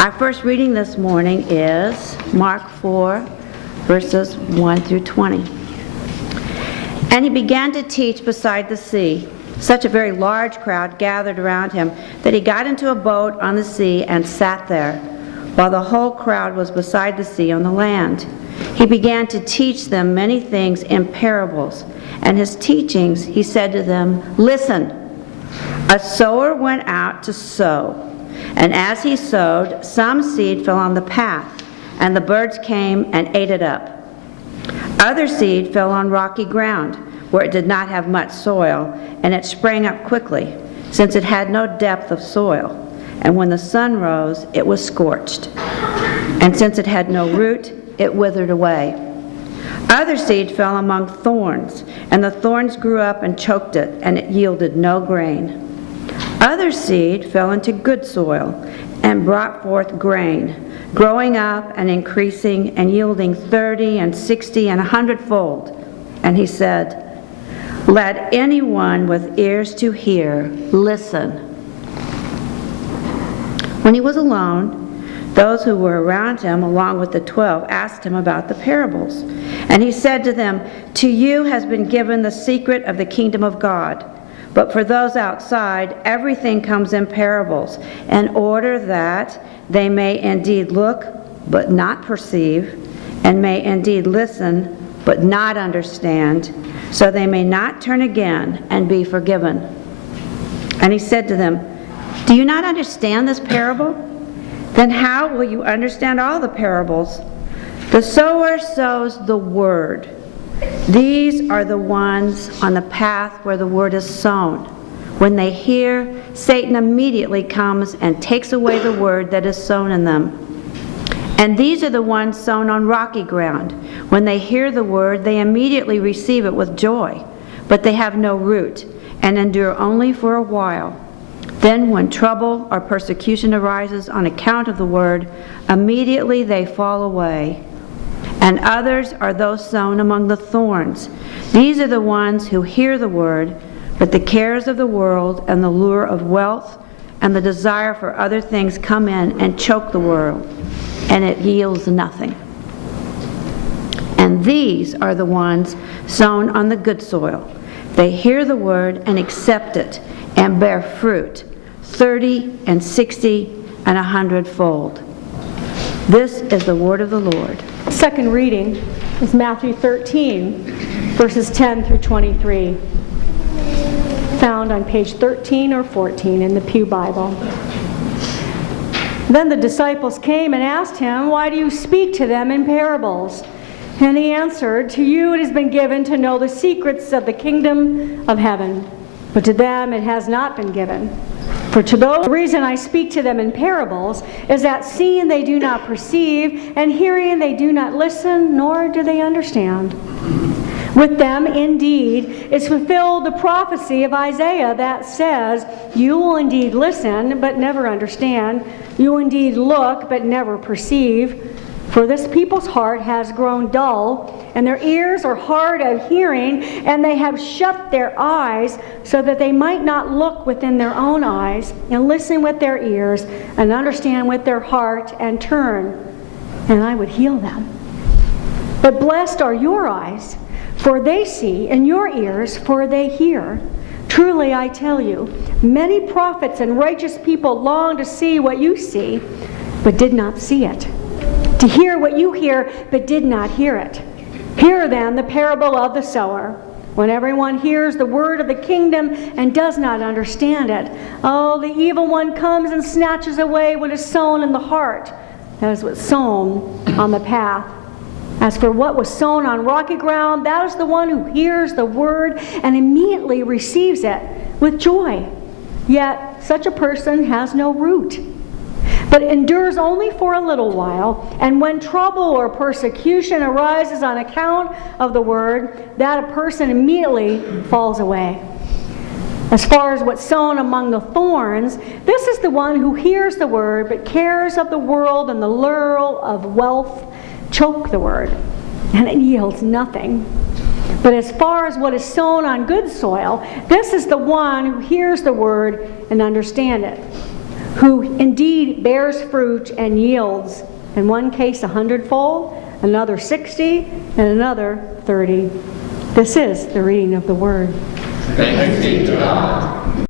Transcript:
Our first reading this morning is Mark 4, verses 1 through 20. And he began to teach beside the sea. Such a very large crowd gathered around him that he got into a boat on the sea and sat there, while the whole crowd was beside the sea on the land. He began to teach them many things in parables. And his teachings, he said to them, "Listen, a sower went out to sow. And as he sowed, some seed fell on the path, and the birds came and ate it up. Other seed fell on rocky ground, where it did not have much soil, and it sprang up quickly, since it had no depth of soil. And when the sun rose, it was scorched. And since it had no root, it withered away. Other seed fell among thorns, and the thorns grew up and choked it, and it yielded no grain. Other seed fell into good soil and brought forth grain, growing up and increasing and yielding 30 and 60 and 100-fold. And he said, let anyone with ears to hear listen." When he was alone, those who were around him, along with the 12, asked him about the parables. And he said to them, "To you has been given the secret of the kingdom of God. But for those outside, everything comes in parables, in order that they may indeed look, but not perceive, and may indeed listen, but not understand, so they may not turn again and be forgiven." And he said to them, "Do you not understand this parable? Then how will you understand all the parables? The sower sows the word. These are the ones on the path where the word is sown. When they hear, Satan immediately comes and takes away the word that is sown in them. And these are the ones sown on rocky ground. When they hear the word, they immediately receive it with joy, but they have no root and endure only for a while. Then when trouble or persecution arises on account of the word, immediately they fall away. And others are those sown among the thorns. These are the ones who hear the word, but the cares of the world and the lure of wealth and the desire for other things come in and choke the word, and it yields nothing. And these are the ones sown on the good soil. They hear the word and accept it and bear fruit, 30 and 60 and 100-fold. This is the word of the Lord. Second reading is Matthew 13, verses 10 through 23, found on page 13 or 14 in the Pew Bible. Then the disciples came and asked him, "Why do you speak to them in parables?" And he answered, "To you it has been given to know the secrets of the kingdom of heaven, but to them it has not been given. For to those, the reason I speak to them in parables is that seeing they do not perceive, and hearing they do not listen, nor do they understand. With them, indeed, is fulfilled the prophecy of Isaiah that says, you will indeed listen, but never understand. You will indeed look, but never perceive. For this people's heart has grown dull, and their ears are hard of hearing, and they have shut their eyes, so that they might not look within their own eyes, and listen with their ears, and understand with their heart, and turn, and I would heal them. But blessed are your eyes, for they see, and your ears, for they hear. Truly I tell you, many prophets and righteous people long to see what you see, but did not see it. To hear what you hear, but did not hear it. Hear then the parable of the sower. When everyone hears the word of the kingdom and does not understand it, oh, the evil one comes and snatches away what is sown in the heart. That is what's sown on the path. As for what was sown on rocky ground, that is the one who hears the word and immediately receives it with joy. Yet such a person has no root, but endures only for a little while. And when trouble or persecution arises on account of the word, that a person immediately falls away. As far as what's sown among the thorns, this is the one who hears the word, but cares of the world and the lure of wealth choke the word, and it yields nothing. But as far as what is sown on good soil, this is the one who hears the word and understands it. who indeed bears fruit and yields, in one case 100-fold, another 60, and another 30. This is the reading of the word. Thanks be to God.